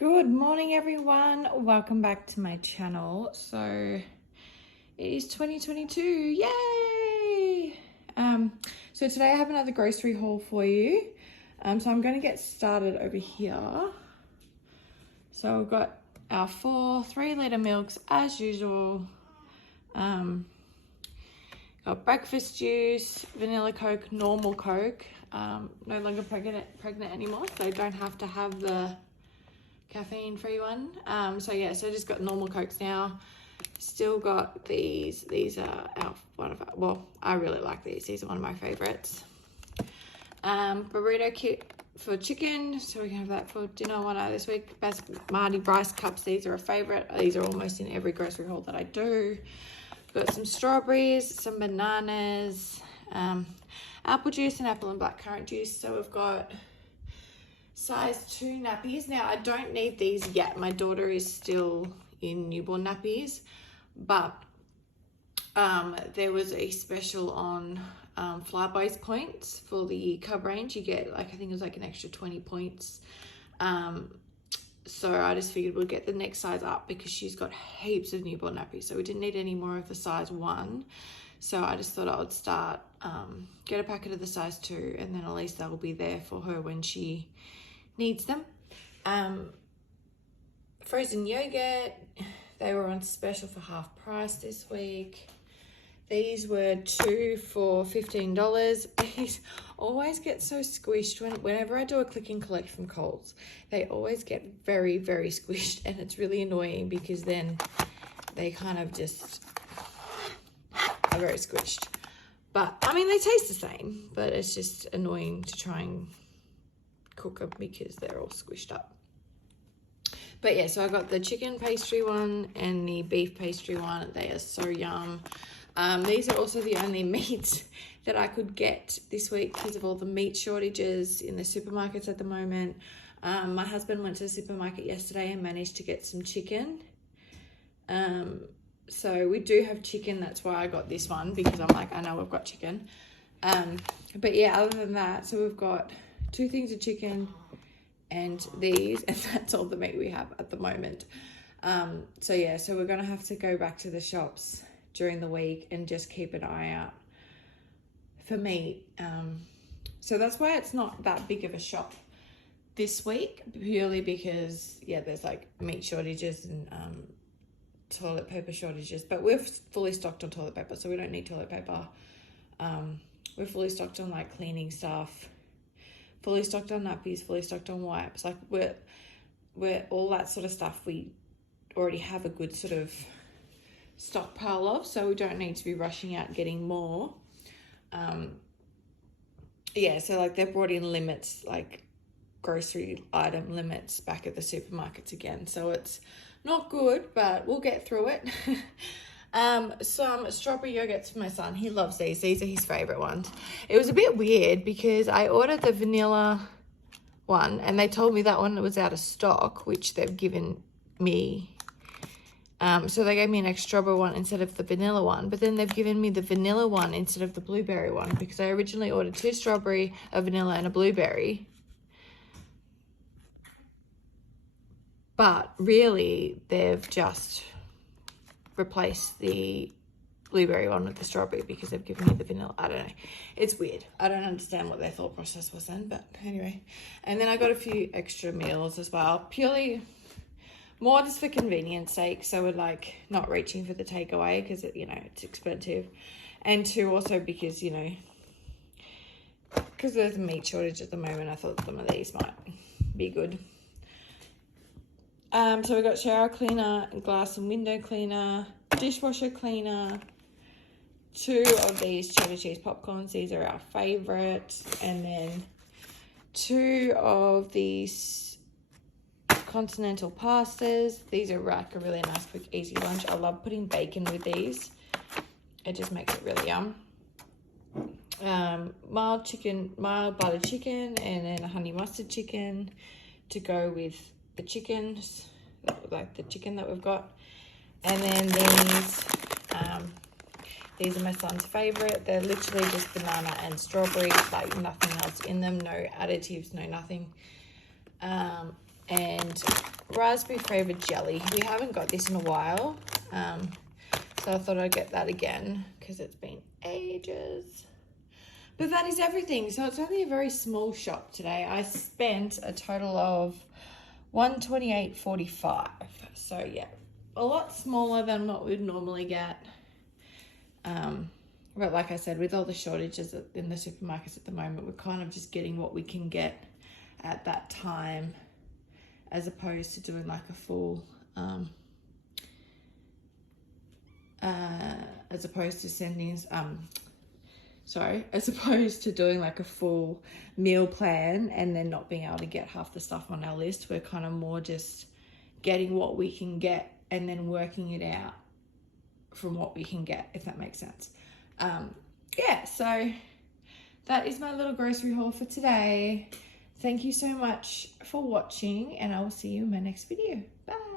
Good morning, everyone. Welcome back to my channel. So it is 2022. Yay! So today I have another grocery haul for you. So I'm going to get started over here. So we've got our 4 3-litre milks as usual. Got breakfast juice, vanilla Coke, normal Coke. No longer pregnant anymore, so I don't have to have the caffeine-free one. So I just got normal Cokes now. Still got these. These are I really like these. These are one of my favorites. Burrito kit for chicken, so we can have that for dinner one night this week. Basmati rice cups. These are a favorite. These are almost in every grocery haul that I do. Got some strawberries, some bananas, apple juice and apple and blackcurrant juice. So we've got size 2 nappies. Now I don't need these yet. My daughter is still in newborn nappies, but there was a special on Flybuys points for the cub range. You get I think it was an extra 20 points. So I just figured we'll get the next size up because she's got heaps of newborn nappies. So we didn't need any more of the size 1. So I just thought I would start, get a packet of the size 2, and then at least they'll be there for her when she needs them. Frozen yogurt, they were on special for half price this week. These were 2 for $15. These always get so squished whenever I do a click and collect from Coles. They always get very, very squished, and it's really annoying because then they kind of just are very squished. But I mean, they taste the same, but it's just annoying to try and cook them because they're all squished up. But yeah, so I got the chicken pastry one and the beef pastry one. They are so yum. These are also the only meats that I could get this week because of all the meat shortages in the supermarkets at the moment. My husband went to the supermarket yesterday and managed to get some chicken. So we do have chicken. That's why I got this one, because I'm like, I know we've got chicken. But yeah, other than that, so we've got 2 things of chicken and these, and that's all the meat we have at the moment. So we're gonna have to go back to the shops during the week and just keep an eye out for meat. So that's why it's not that big of a shop this week, purely because there's meat shortages and toilet paper shortages, but we're fully stocked on toilet paper, so we don't need toilet paper. We're fully stocked on cleaning stuff, fully stocked on nappies, fully stocked on wipes. We're all that sort of stuff we already have a good sort of stockpile of, so we don't need to be rushing out getting more. So they've brought in limits, grocery item limits back at the supermarkets again, so it's not good, but we'll get through it. Some strawberry yogurts for my son. He loves these. These are his favorite ones. It was a bit weird because I ordered the vanilla one and they told me that one was out of stock, which they've given me. So they gave me an extra strawberry one instead of the vanilla one, but then they've given me the vanilla one instead of the blueberry one because I originally ordered 2 strawberry, a vanilla, and a blueberry. But really, they've just replaced the blueberry one with the strawberry because they've given me the vanilla. I don't know. It's weird. I don't understand what their thought process was then, but anyway. And then I got a few extra meals as well, purely more just for convenience sake. So we're not reaching for the takeaway because it's expensive. And 2, also because, because there's a meat shortage at the moment, I thought some of these might be good. So we got shower cleaner, glass and window cleaner, dishwasher cleaner, 2 of these cheddar cheese popcorns. These are our favorite. And then 2 of these continental pastas. These are a really nice, quick, easy lunch. I love putting bacon with these. It just makes it really yum. Mild buttered chicken, and then a honey mustard chicken to go with the chickens, the chicken that we've got. And then these are my son's favorite. They're literally just banana and strawberry, nothing else in them, no additives, no nothing. And raspberry flavored jelly. We haven't got this in a while. So I thought I'd get that again because it's been ages. But that is everything. So it's only a very small shop today. I spent a total of $128.45. So yeah, a lot smaller than what we'd normally get. But like I said, with all the shortages in the supermarkets at the moment, we're kind of just getting what we can get at that time, as opposed to doing like a full, as opposed to doing like a full meal plan and then not being able to get half the stuff on our list. We're kind of more just getting what we can get and then working it out from what we can get, if that makes sense. Yeah, so that is my little grocery haul for today. Thank you so much for watching, and I will see you in my next video. Bye.